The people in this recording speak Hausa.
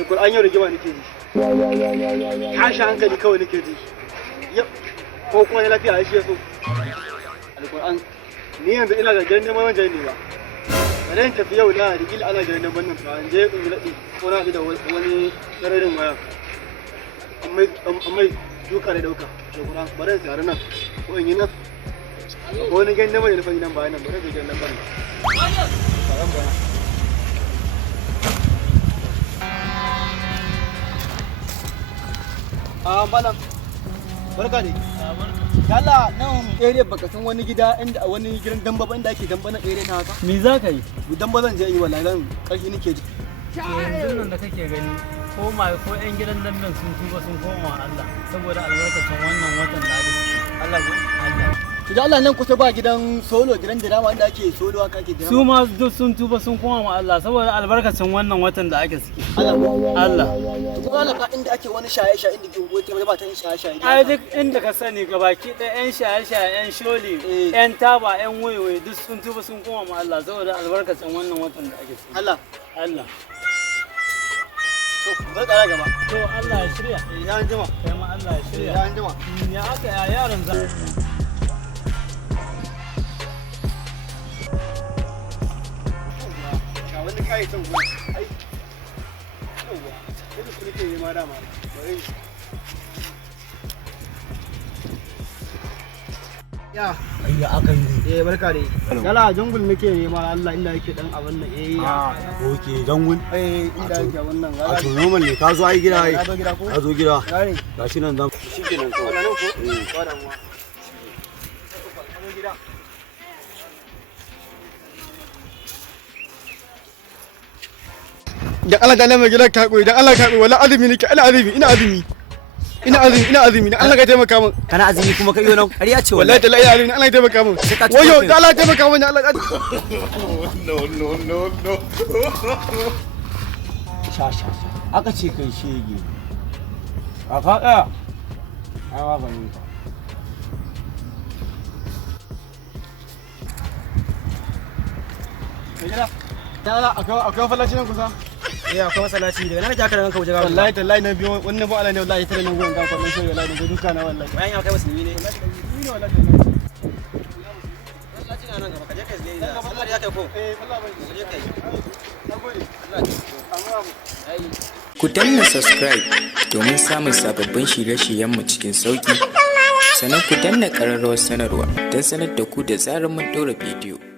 alƙur'an yau rigima nake ji tashi hankali kawai nake ji ko kuma na lafiya ya shi ya so alƙur'an ni yanzu ina da gidan neman wajen ne ba bari in tafi yau na rigil ana gidan neman nan ba in je in naɗi ko na haɗu da wani sararin waya amma duka da ɗauka alƙur'an bari in tsari nan ko in yi nan ko wani gidan neman ya nufa nan bayan nan bari in je gidan neman malam barka ne yalla nan area baka san wani gida inda wani gidan damba ba inda ake damba na area na haka me za ka yi damba zan je yi wallahi dan karfi nake ji yanzu nan da kake gani ko yan gidan damben sun tuba sun koma Allah saboda albarkacin wannan watan da ake Allah idan Allah nan kusa ba gidan solo gidan drama inda ake solo haka ake drama su ma duk sun tuba sun koma ma Allah saboda albarkacin wannan watan da ake suke Allah to kuma Allah inda ake wani shaye-shaye inda ke gote ba ta shaye-shaye ai duk inda ka sani gabaki ɗaya yan shaye-shaye yan sholi yan taba yan wayewaye duk sun tuba sun koma ma Allah saboda albarkacin wannan watan da ake suke Allah to bar kara gaba to Allah ya shirya ya anjima kai ma Allah ya shirya ya anjima ya aka ya yaron za wani kayi son kuma ai yawa yadda su nake nema dama bari ya ayya aka yi barka dai yala jungul nake nema Allah inda yake dan abin nan oke jangul inda yake wannan a to normal ne ka zo ai gida ai ka zo gida gashi nan zan shikenan ko da Allah da mai gidan ka koyi dan Allah ka koyi wala azumi nake ina azumi dan Allah ka taimaka min kana azumi kuma kai yau ƙarya ce wallahi da Allah ina azumi Allah ya taimaka min wayo da Allah ya taimaka min Allah no sha aka ce kai shege a ka tsaya ai ba bane da Allah akwai fallaci nan kusa akwai masallaci daga nan jaka ranka waje ga wallahi tallahi na biyo wannan ba Allah ne wallahi tare nan gurin ga kwallon shi wallahi da duka na wallahi bayan akai musulmi ne ni ne wallahi masallaci na nan gaba kaje kai zai Allah ya kai ko wallahi je kai nagode Ku danna subscribe domin samun sababbin shirye-shiryenmu cikin sauƙi. Sannan ku danna ƙararrawar sanarwa don sanar da ku da zarar mun ɗora bidiyo.